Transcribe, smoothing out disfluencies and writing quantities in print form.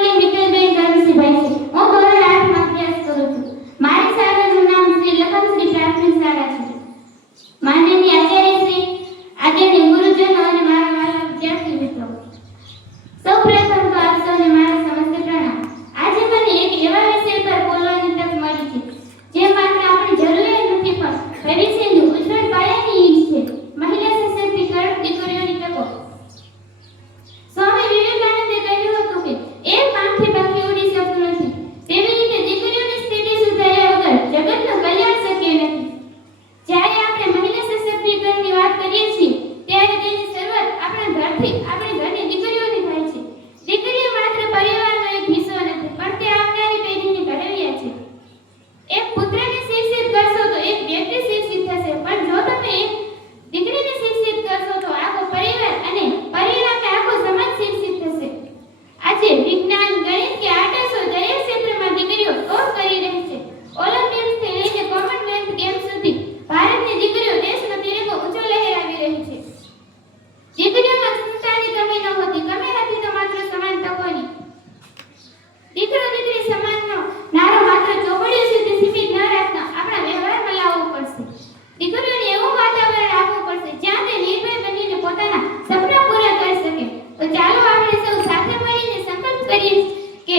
ઓલી મિત્તલબેન કરમસિંહભાઈ છે. હું ધોરણ 8 માં અભ્યાસ કરું છું. મારી શાળાનું નામ શ્રી લખનશ્રી પ્રાથમિક શાળા છે. માનનીય આચાર્યશ્રી, આદરણીય ગુરુજનો અને મારા વાલા વિદ્યાર્થી મિત્રો, સૌપ્રથમ તો આપ સૌને મારા સમસ્ત પ્રણામ. આજે મને એક એવા વિષય પર બોલવાની તક મળી છે જે માત્ર આપણી જરૂરિયાત નથી પણ ભવિષ્યની ઉજ્જવળ પાયાની ઈંટ છે. મહિલા સશક્તિકરણ, દીકરીઓની તકો. સ્વામી વિવેકાનંદે કહ્યું હતું કે એક પાંખથી પંખી ઉડી શકતું નથી, તેવી રીતે દીકરીઓની સ્થિતિ સુધાર્યા વગર જગતનું કલ્યાણ શક્ય નથી. જ્યારે આપણે મહિલા સશક્તિકરણની વાત કરીએ છીએ ત્યારે તેની શરૂઆત આપણા ઘરથી, આપણી ઘરની દીકરીઓથી થાય છે. દીકરીઓ માત્ર પરિવારનો એક હિસ્સો નથી પણ તે આવનારી પેઢીની ઘડવૈયા છે. એક પુત્રને શિક્ષિત કરશો તો એક વ્યક્તિ શિક્ષિત થશે, પણ જો તમે એક દીકરીને શિક્ષિત કરશો તો આખો પરિવાર અને પરિણામે આખો સમાજ શિક્ષિત થશે. આજે વિજ્ઞાન, ગણિત કે આર્ટસ દરેક ક્ષેત્રમાં દીકરીઓ ટોપ કરી રહી છે. ઓલિમ્પિક્સથી લઈને કોમનવેલ્થ ગેમ્સ સુધી ભારતની દીકરીઓ દેશનો તિરંગો ઊંચો લહેરાવી રહી છે. દીકરીઓમાં ક્ષમતાની કમી નહોતી, કમી હતી તો માત્ર સમાન તકોની. દીકરો દીકરી સમાનનો નારો માત્ર ચોપડીઓ સુધી સીમિત ન રાખતા આપણા વ્યવહારમાં લાવવો પડશે. દીકરીઓને એવું વાતાવરણ આપવું પડશે જ્યાં તે નિર્ભય બનીને પોતાના સપના પૂરા કરી શકે. તો ચાલો આપણે સૌ સાથે મળીને સંકલ્પ કરીએ કે